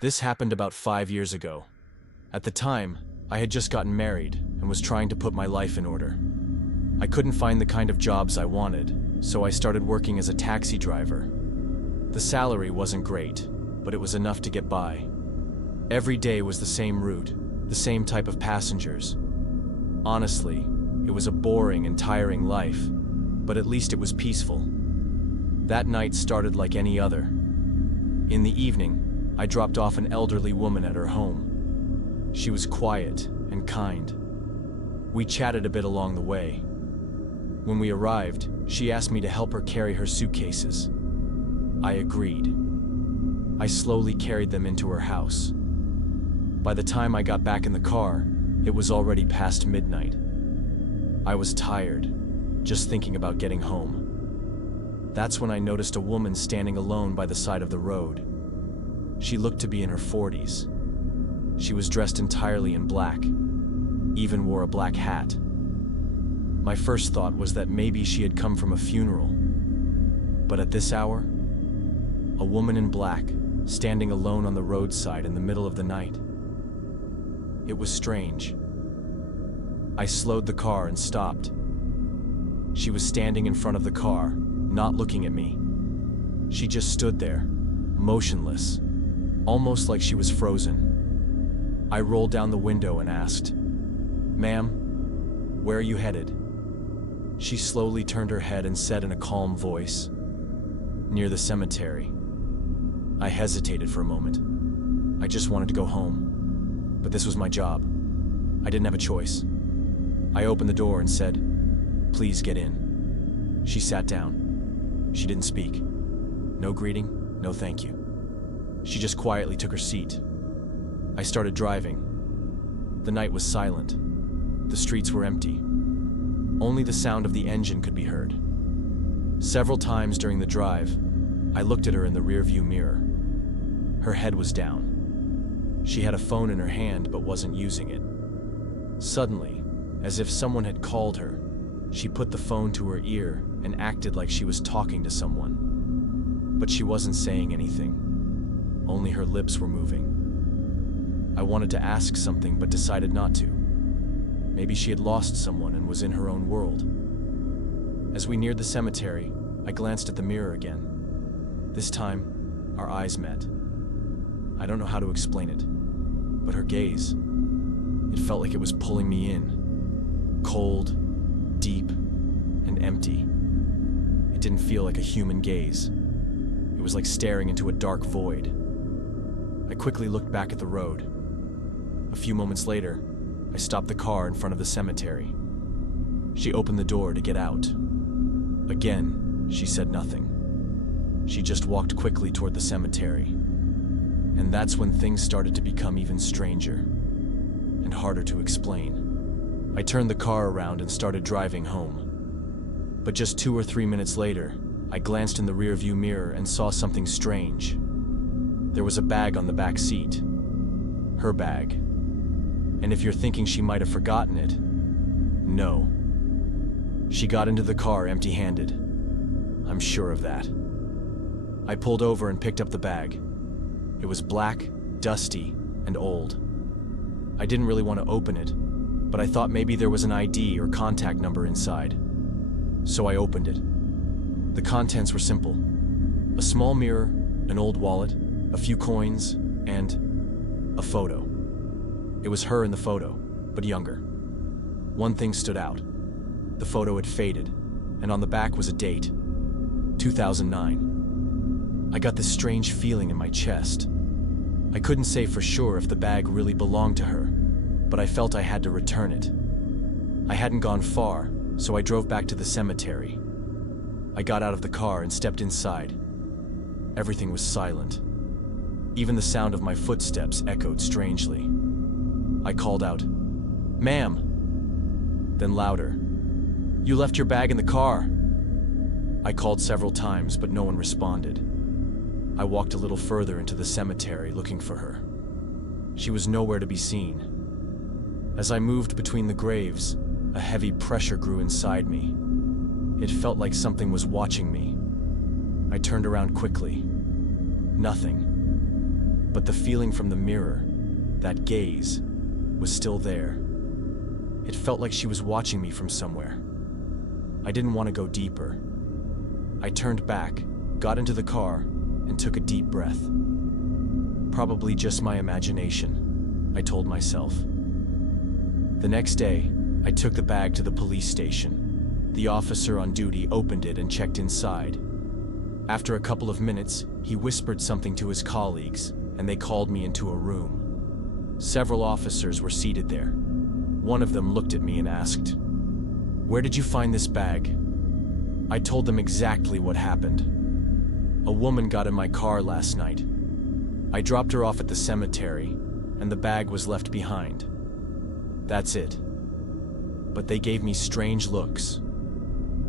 This happened about 5 years ago. At the time, I had just gotten married and was trying to put my life in order. I couldn't find the kind of jobs I wanted, so I started working as a taxi driver. The salary wasn't great, but it was enough to get by. Every day was the same route, the same type of passengers. Honestly, it was a boring and tiring life, but at least it was peaceful. That night started like any other. In the evening, I dropped off an elderly woman at her home. She was quiet and kind. We chatted a bit along the way. When we arrived, she asked me to help her carry her suitcases. I agreed. I slowly carried them into her house. By the time I got back in the car, it was already past midnight. I was tired, just thinking about getting home. That's when I noticed a woman standing alone by the side of the road. She looked to be in her 40s. She was dressed entirely in black, even wore a black hat. My first thought was that maybe she had come from a funeral. But at this hour, a woman in black, standing alone on the roadside in the middle of the night. It was strange. I slowed the car and stopped. She was standing in front of the car, not looking at me. She just stood there, motionless, almost like she was frozen. I rolled down the window and asked, "Ma'am, where are you headed?" She slowly turned her head and said in a calm voice, "Near the cemetery." I hesitated for a moment. I just wanted to go home, but this was my job. I didn't have a choice. I opened the door and said, "Please get in." She sat down. She didn't speak. No greeting, no thank you. She just quietly took her seat. I started driving. The night was silent. The streets were empty. Only the sound of the engine could be heard. Several times during the drive, I looked at her in the rearview mirror. Her head was down. She had a phone in her hand but wasn't using it. Suddenly, as if someone had called her, she put the phone to her ear and acted like she was talking to someone. But she wasn't saying anything. Only her lips were moving. I wanted to ask something but decided not to. Maybe she had lost someone and was in her own world. As we neared the cemetery, I glanced at the mirror again. This time, our eyes met. I don't know how to explain it, but her gaze, it felt like it was pulling me in. Cold, deep, and empty. It didn't feel like a human gaze. It was like staring into a dark void. I quickly looked back at the road. A few moments later, I stopped the car in front of the cemetery. She opened the door to get out. Again, she said nothing. She just walked quickly toward the cemetery. And that's when things started to become even stranger and harder to explain. I turned the car around and started driving home. But just 2 or 3 minutes later, I glanced in the rearview mirror and saw something strange. There was a bag on the back seat. Her bag. And if you're thinking she might have forgotten it, no. She got into the car empty-handed. I'm sure of that. I pulled over and picked up the bag. It was black, dusty, and old. I didn't really want to open it, but I thought maybe there was an ID or contact number inside. So I opened it. The contents were simple. A small mirror, an old wallet, a few coins, and a photo. It was her in the photo, but younger. One thing stood out. The photo had faded, and on the back was a date, 2009. I got this strange feeling in my chest. I couldn't say for sure if the bag really belonged to her, but I felt I had to return it. I hadn't gone far, so I drove back to the cemetery. I got out of the car and stepped inside. Everything was silent. Even the sound of my footsteps echoed strangely. I called out, "Ma'am!" Then louder, "You left your bag in the car!" I called several times, but no one responded. I walked a little further into the cemetery looking for her. She was nowhere to be seen. As I moved between the graves, a heavy pressure grew inside me. It felt like something was watching me. I turned around quickly. Nothing. But the feeling from the mirror, that gaze, was still there. It felt like she was watching me from somewhere. I didn't want to go deeper. I turned back, got into the car, and took a deep breath. Probably just my imagination, I told myself. The next day, I took the bag to the police station. The officer on duty opened it and checked inside. After a couple of minutes, he whispered something to his colleagues, and they called me into a room. Several officers were seated there. One of them looked at me and asked, "Where did you find this bag?" I told them exactly what happened. A woman got in my car last night. I dropped her off at the cemetery, and the bag was left behind. That's it. But they gave me strange looks.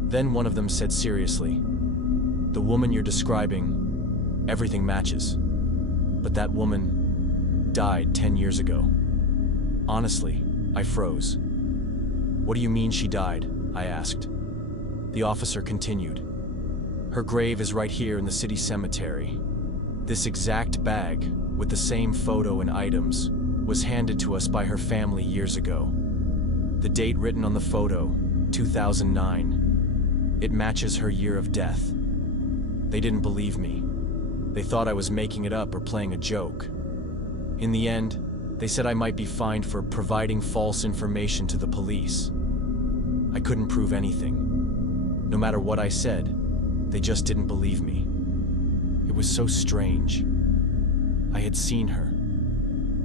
Then one of them said seriously, "The woman you're describing, everything matches. But that woman died 10 years ago." Honestly, I froze. "What do you mean she died?" I asked. The officer continued, "Her grave is right here in the city cemetery. This exact bag, with the same photo and items, was handed to us by her family years ago. The date written on the photo, 2009. It matches her year of death." They didn't believe me. They thought I was making it up or playing a joke. In the end, they said I might be fined for providing false information to the police. I couldn't prove anything. No matter what I said, they just didn't believe me. It was so strange. I had seen her.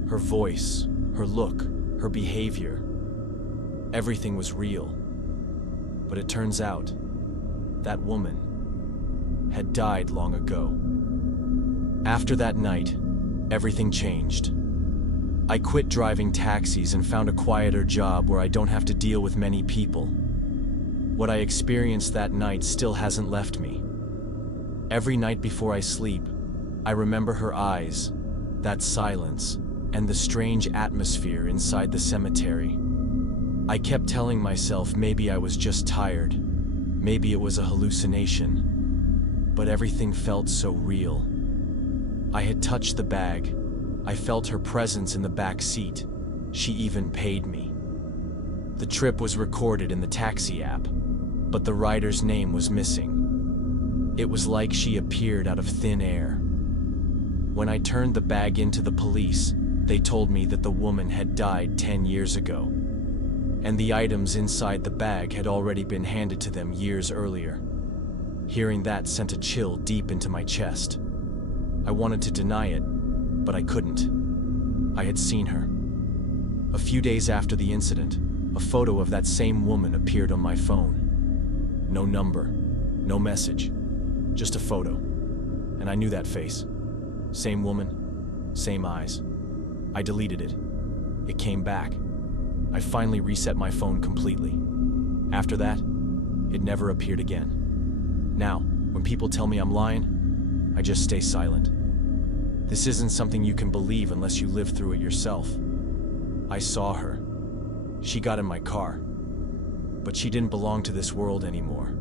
Her voice, her look, her behavior. Everything was real. But it turns out, that woman had died long ago. After that night, everything changed. I quit driving taxis and found a quieter job where I don't have to deal with many people. What I experienced that night still hasn't left me. Every night before I sleep, I remember her eyes, that silence, and the strange atmosphere inside the cemetery. I kept telling myself maybe I was just tired, maybe it was a hallucination, but everything felt so real. I had touched the bag. I felt her presence in the back seat. She even paid me. The trip was recorded in the taxi app, but the rider's name was missing. It was like she appeared out of thin air. When I turned the bag into the police, they told me that the woman had died 10 years ago, and the items inside the bag had already been handed to them years earlier. Hearing that sent a chill deep into my chest. I wanted to deny it, but I couldn't. I had seen her. A few days after the incident, a photo of that same woman appeared on my phone. No number, no message, just a photo. And I knew that face. Same woman, same eyes. I deleted it. It came back. I finally reset my phone completely. After that, it never appeared again. Now, when people tell me I'm lying, I just stay silent. This isn't something you can believe unless you live through it yourself. I saw her. She got in my car. But she didn't belong to this world anymore.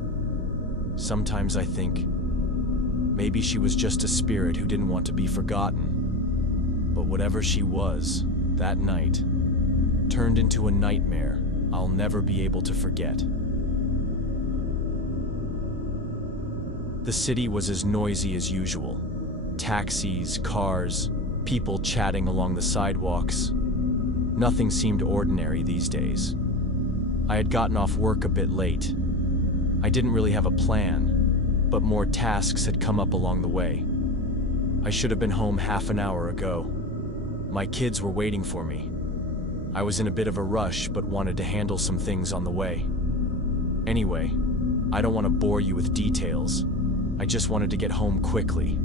Sometimes I think, maybe she was just a spirit who didn't want to be forgotten. But whatever she was, that night, turned into a nightmare I'll never be able to forget. The city was as noisy as usual. Taxis, cars, people chatting along the sidewalks. Nothing seemed ordinary these days. I had gotten off work a bit late. I didn't really have a plan, but more tasks had come up along the way. I should have been home half an hour ago. My kids were waiting for me. I was in a bit of a rush, but wanted to handle some things on the way. Anyway, I don't want to bore you with details. I just wanted to get home quickly.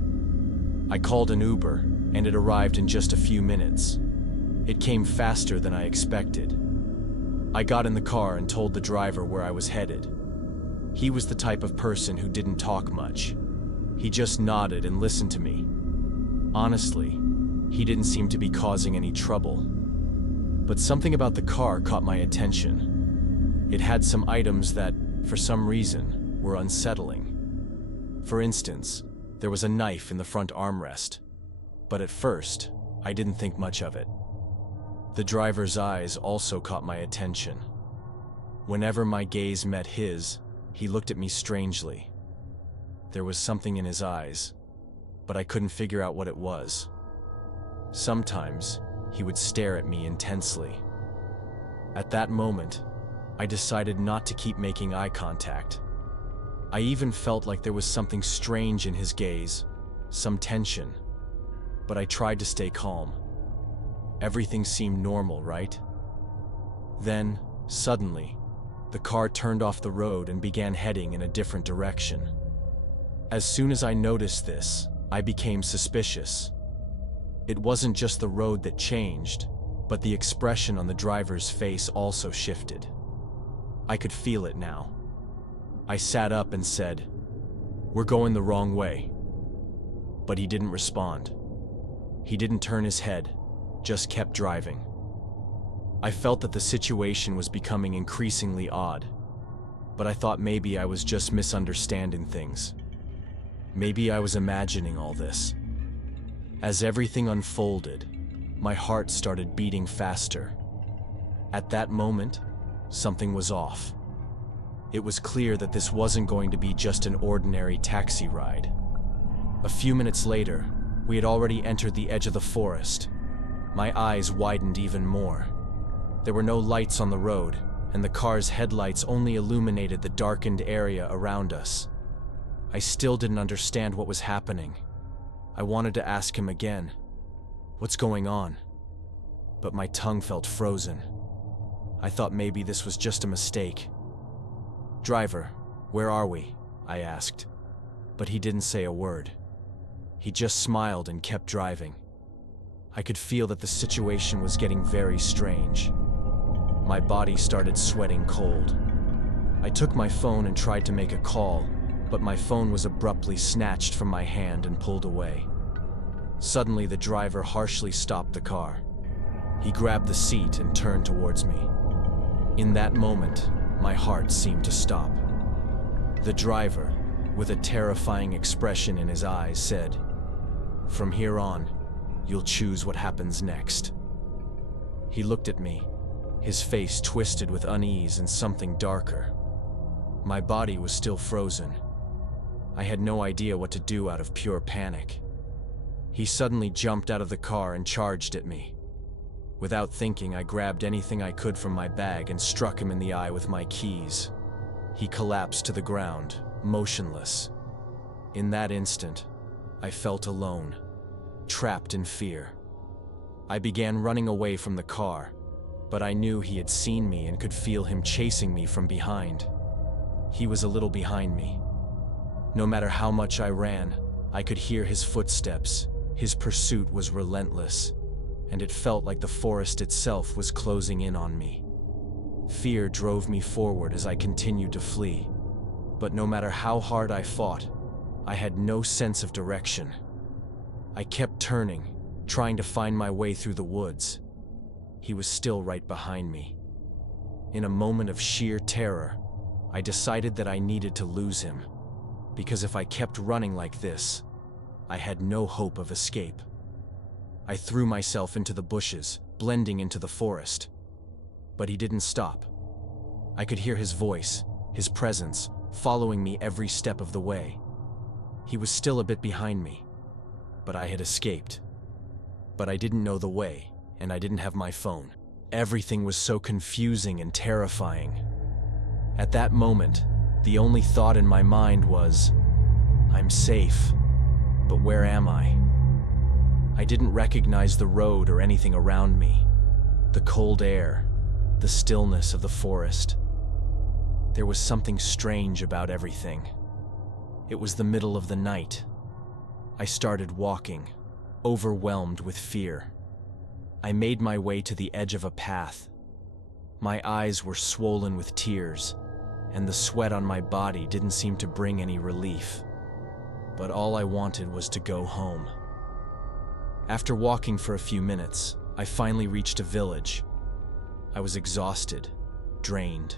I called an Uber, and it arrived in just a few minutes. It came faster than I expected. I got in the car and told the driver where I was headed. He was the type of person who didn't talk much. He just nodded and listened to me. Honestly, he didn't seem to be causing any trouble. But something about the car caught my attention. It had some items that, for some reason, were unsettling. For instance, there was a knife in the front armrest. But at first, I didn't think much of it. The driver's eyes also caught my attention. Whenever my gaze met his, he looked at me strangely. There was something in his eyes, but I couldn't figure out what it was. Sometimes, he would stare at me intensely. At that moment, I decided not to keep making eye contact. I even felt like there was something strange in his gaze, some tension, but I tried to stay calm. Everything seemed normal, right? Then, suddenly, the car turned off the road and began heading in a different direction. As soon as I noticed this, I became suspicious. It wasn't just the road that changed, but the expression on the driver's face also shifted. I could feel it now. I sat up and said, "We're going the wrong way." But he didn't respond. He didn't turn his head, just kept driving. I felt that the situation was becoming increasingly odd, but I thought maybe I was just misunderstanding things. Maybe I was imagining all this. As everything unfolded, my heart started beating faster. At that moment, something was off. It was clear that this wasn't going to be just an ordinary taxi ride. A few minutes later, we had already entered the edge of the forest. My eyes widened even more. There were no lights on the road, and the car's headlights only illuminated the darkened area around us. I still didn't understand what was happening. I wanted to ask him again, "What's going on?" But my tongue felt frozen. I thought maybe this was just a mistake. "Driver, where are we?" I asked. But he didn't say a word. He just smiled and kept driving. I could feel that the situation was getting very strange. My body started sweating cold. I took my phone and tried to make a call, but my phone was abruptly snatched from my hand and pulled away. Suddenly, the driver harshly stopped the car. He grabbed the seat and turned towards me. In that moment, my heart seemed to stop. The driver, with a terrifying expression in his eyes, said, "From here on, you'll choose what happens next." He looked at me, his face twisted with unease and something darker. My body was still frozen. I had no idea what to do out of pure panic. He suddenly jumped out of the car and charged at me. Without thinking, I grabbed anything I could from my bag and struck him in the eye with my keys. He collapsed to the ground, motionless. In that instant, I felt alone, trapped in fear. I began running away from the car, but I knew he had seen me and could feel him chasing me from behind. He was a little behind me. No matter how much I ran, I could hear his footsteps. His pursuit was relentless, and it felt like the forest itself was closing in on me. Fear drove me forward as I continued to flee, but no matter how hard I fought, I had no sense of direction. I kept turning, trying to find my way through the woods. He was still right behind me. In a moment of sheer terror, I decided that I needed to lose him, because if I kept running like this, I had no hope of escape. I threw myself into the bushes, blending into the forest. But he didn't stop. I could hear his voice, his presence, following me every step of the way. He was still a bit behind me, but I had escaped. But I didn't know the way, and I didn't have my phone. Everything was so confusing and terrifying. At that moment, the only thought in my mind was, "I'm safe, but where am I?" I didn't recognize the road or anything around me. The cold air, the stillness of the forest. There was something strange about everything. It was the middle of the night. I started walking, overwhelmed with fear. I made my way to the edge of a path. My eyes were swollen with tears, and the sweat on my body didn't seem to bring any relief. But all I wanted was to go home. After walking for a few minutes, I finally reached a village. I was exhausted, drained.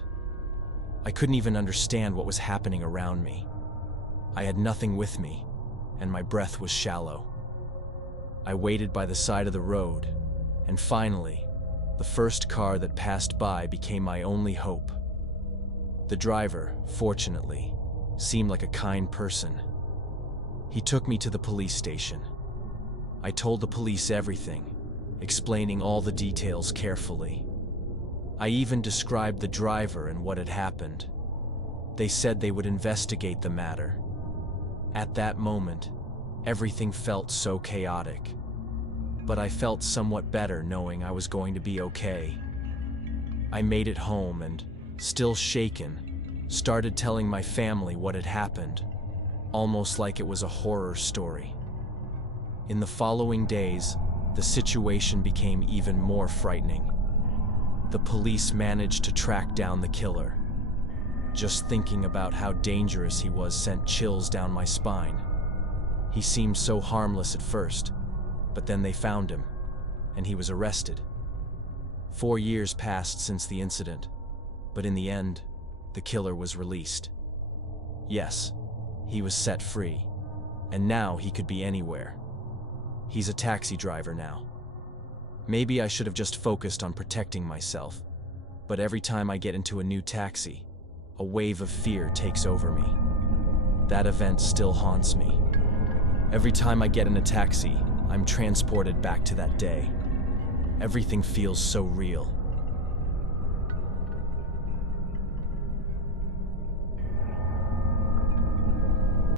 I couldn't even understand what was happening around me. I had nothing with me, and my breath was shallow. I waited by the side of the road, and finally, the first car that passed by became my only hope. The driver, fortunately, seemed like a kind person. He took me to the police station. I told the police everything, explaining all the details carefully. I even described the driver and what had happened. They said they would investigate the matter. At that moment, everything felt so chaotic, but I felt somewhat better knowing I was going to be okay. I made it home and, still shaken, started telling my family what had happened, almost like it was a horror story. In the following days, the situation became even more frightening. The police managed to track down the killer. Just thinking about how dangerous he was sent chills down my spine. He seemed so harmless at first, but then they found him, and he was arrested. 4 years passed since the incident, but in the end, the killer was released. Yes, he was set free, and now he could be anywhere. He's a taxi driver now. Maybe I should have just focused on protecting myself, but every time I get into a new taxi, a wave of fear takes over me. That event still haunts me. Every time I get in a taxi, I'm transported back to that day. Everything feels so real.